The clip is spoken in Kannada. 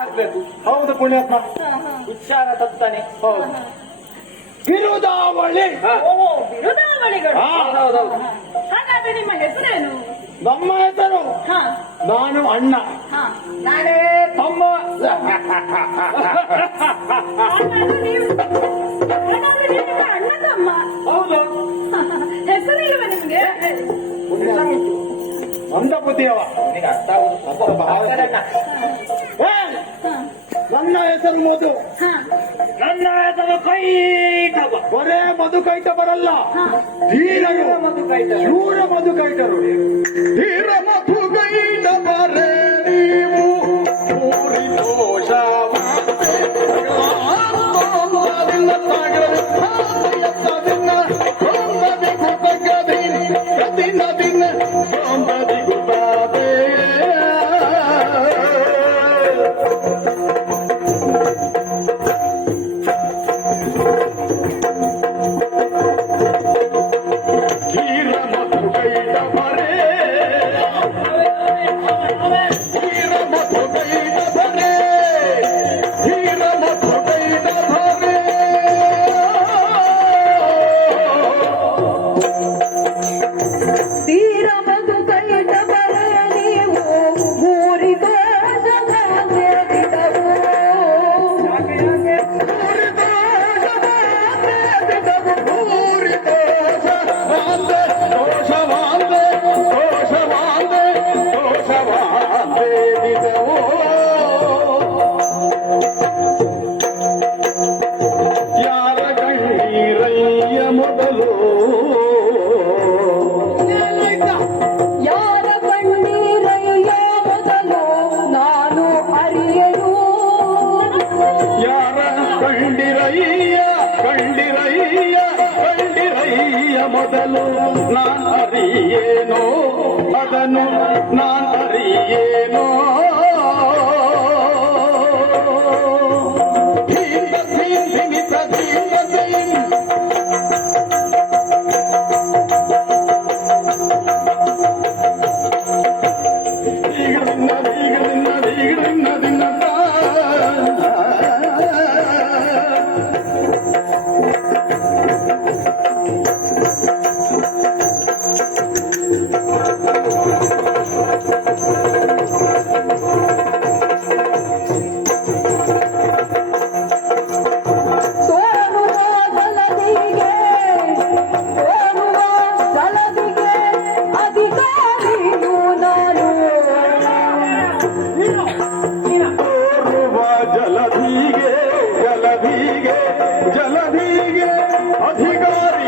ಹೌದು ಪುಣ್ಯಾತ್ಮ, ವಿಚಾರ ತತ್ತಾನೆ. ಹೌದು. ಬಿರುದಾವಳಿ. ಓಹೋ, ಬಿರುದಾವಳಿಗಳು. ಹೌದೌದು. ಹಾಗಾದ್ರೆ ನಿಮ್ಮ ಹೆಸರೇನು? ನಮ್ಮ ಹೆಸರು ಹಾ ನಾನು ಅಣ್ಣ, ಹಾ. ನಾನೇ ತಮ್ಮ. ಹಾಗಾದ್ರೆ ನೀವು ಅಣ್ಣ ತಮ್ಮ. ಹೌದು. ಹೆಸರಿಲ್ವ ನಿಮ್ಗೆ? ಅಂದ ಬುದ್ಧಿಯವ. ನಿನಗೆ ಅರ್ಥ ಆಗುದು. ಅವರನ್ನ. ಏ, ನನ್ನ ಹೆಸರು ಮಧು. ಹಾ ನನ್ನ ಹೆಸರು ಕೈಟವ. ಬರೇ ಮಧು ಕೈಟ ಬರಲ್ಲ, ಧೀರರು ಶೂರ ಮಧು ಕೈಟರು. ಧೀರ ಮಧು ಕೈಟ ಬರೇ ನೀವು ಪೂರಿ ದೋಷವ ಮೊದಲು ನಾನ್ ಅರಿಯೇನೋ ಅದನ್ನು ನಾನ್ ಅರಿಯೇನೋ. ಜಲಧಿಗೆ ಅಧಿಕಾರಿ